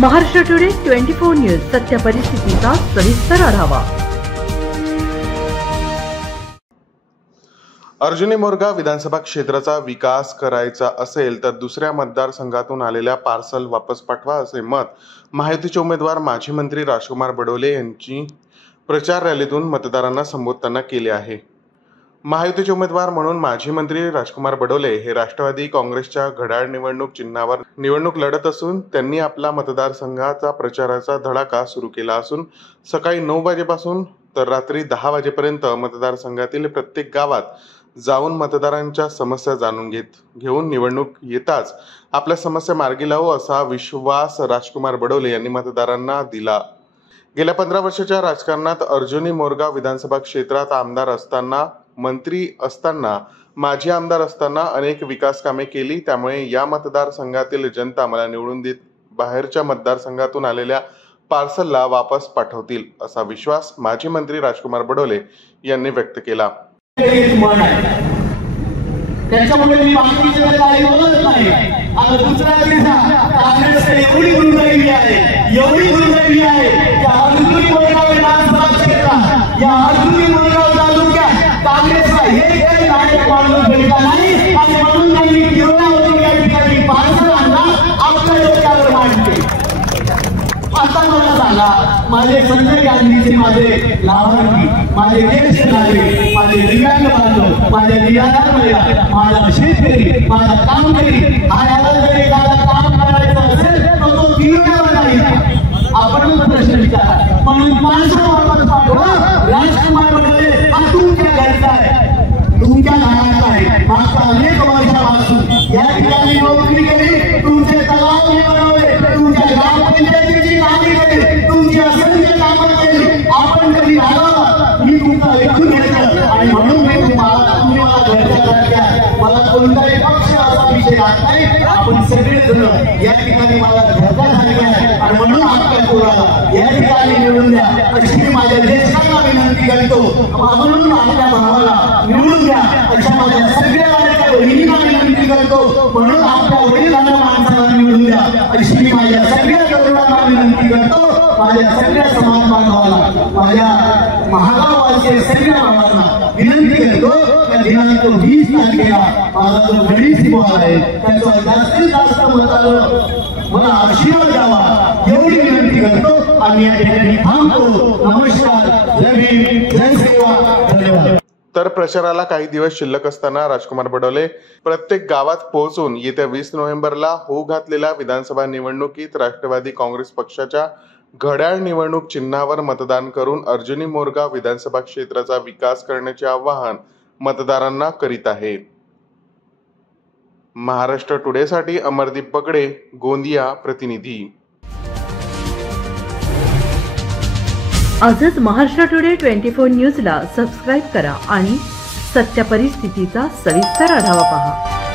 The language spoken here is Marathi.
महाराष्ट्र टुडे 24 न्यूज सत्य परिस्थितीचा सविस्तर आढावा। अर्जुनी मोरगाव विधानसभा क्षेत्राचा विकास करायचा असेल तर दुसऱ्या मतदारसंघातून आलेल्या पार्सल वापस पाठवा, असे मत महायुतीचे उमेदवार माजी मंत्री राजकुमार बडोले यांची प्रचार रॅलीतून मतदारांना संबोधताना केले आहे। महायुतीचे उमेदवार म्हणून माजी मंत्री राजकुमार बडोले हे राष्ट्रवादी काँग्रेसच्या घड्याळ निवडणूक चिन्हावर निवडणूक लढत असून त्यांनी आपला मतदारसंघाचा प्रचाराचा धडाका सुरू केला असून सकाळी 9 वाजेपासून तर रात्री 10 वाजेपर्यंत मतदारसंघातील प्रत्येक गावात जाऊन मतदारांच्या समस्या जाणून घेऊन निवडणूक येताच आपल्या समस्या मार्गी लावू असा विश्वास राजकुमार बडोले यांनी मतदारांना दिला। गेल्या 15 वर्षाच्या राजकारणात अर्जुनी मोरगाव विधानसभा क्षेत्रात आमदार असताना, मंत्री असताना, माजी आमदार असताना अनेक विकास कामे केली। त्यामुळे या मतदारसंघातील जनता मला निवडून देत बाहेरच्या मतदारसंघातून आलेल्या पार्सलला वापस पाठवतील असा विश्वास माजी मंत्री राजकुमार बडोले यांनी व्यक्त केला। त्याच्यामुळे मी बाकीचे काही बोलत नाही। आता दुसरा दिवसा काँग्रेसकडे एवढी गुंडाळी आहे की अर्जुनी मोरगाव विधानसभा क्षेत्रात, या अर्जुनी मोरगाव तालुक्यात काँग्रेसला हे काही नाटक मांडून भेटला नाही आणि म्हणून त्यांनी किरोळा या ठिकाणी पार्सल आणला आपल्या डोक्यावर मांडले। आता मला सांगा, माझे संजय गांधीचे माझे लाभार्थी, माझे ज्येष्ठ नागरिक, माझे दिव्यांग बांधव, माझ्या निराधार महिला, माझा शेतकरी, माझा कामकरी, हा याला जर एखादा काम करायचं असेल तर तो किरोळ्यावर नाही। आपण प्रश्न विचारा, म्हणून माणसं वापस पाठवा। राजकुमार बडोले हा तुमच्या घरचा आहे, तुमच्या गावाचा आहे। मागच्या अनेक वर्षापासून या ठिकाणी नोकरी केली, तुमचे तलाव बनवले, तुमच्या ग्रामपंचायतीची कामे केली, तुमची असंख्य कामं केली। आपण कधी आला मी तुमचा ऐकून घेतलं आणि म्हणून मी तुम्ही मला घरच्या घरच्या, मला कोणताही पक्ष असा विषय राहत नाही। आपण सगळेजण या ठिकाणी मला घरचा झालेला आहे आणि म्हणून आपल्या पोराला या ठिकाणी निवडून द्या अशी मी माझ्या देशाला विनंती करतो। म्हणून आपल्या भावाला निवडून द्या अशा माझ्या सगळ्या लाडक्या बहिणींना विनंती करतो। म्हणून आपल्या वडिलांना माणसाला निवडून द्या अशी मी माझ्या सगळ्या तरुणांना विनंती करतो। माझ्या सगळ्या समाज बांधवांना, माझ्या महागावाचे सगळ्या भावांना विनंती करतो की दिनांक 20 तारखेला माझा जो गणेश सोहळा आहे त्याचा जास्तीत जास्त मतानं मला आशीर्वाद द्यावा एवढी विनंती करतो आणि या ठिकाणी थांबतो। नमस्कार, जय भीम, जय सेवा, धन्यवाद। तर प्रचाराला काही दिवस शिल्लक असताना राजकुमार बडोले प्रत्येक गावात पोहोचून येत्या 20 नोव्हेंबरला होऊ घातलेल्या विधानसभा निवडणुकीत राष्ट्रवादी काँग्रेस पक्षाच्या घड्याळ निवडणूक चिन्हावर मतदान करून अर्जुनी मोरगाव विधानसभा क्षेत्राचा विकास करण्याचे आवाहन मतदारांना करीत आहे। महाराष्ट्र टुडेसाठी अमरदीप पगडे, गोंदिया प्रतिनिधी। आजच महाराष्ट्र टुडे 24 न्यूजला सबस्क्राईब करा आणि सत्य परिस्थितीचा सविस्तर आढावा पहा।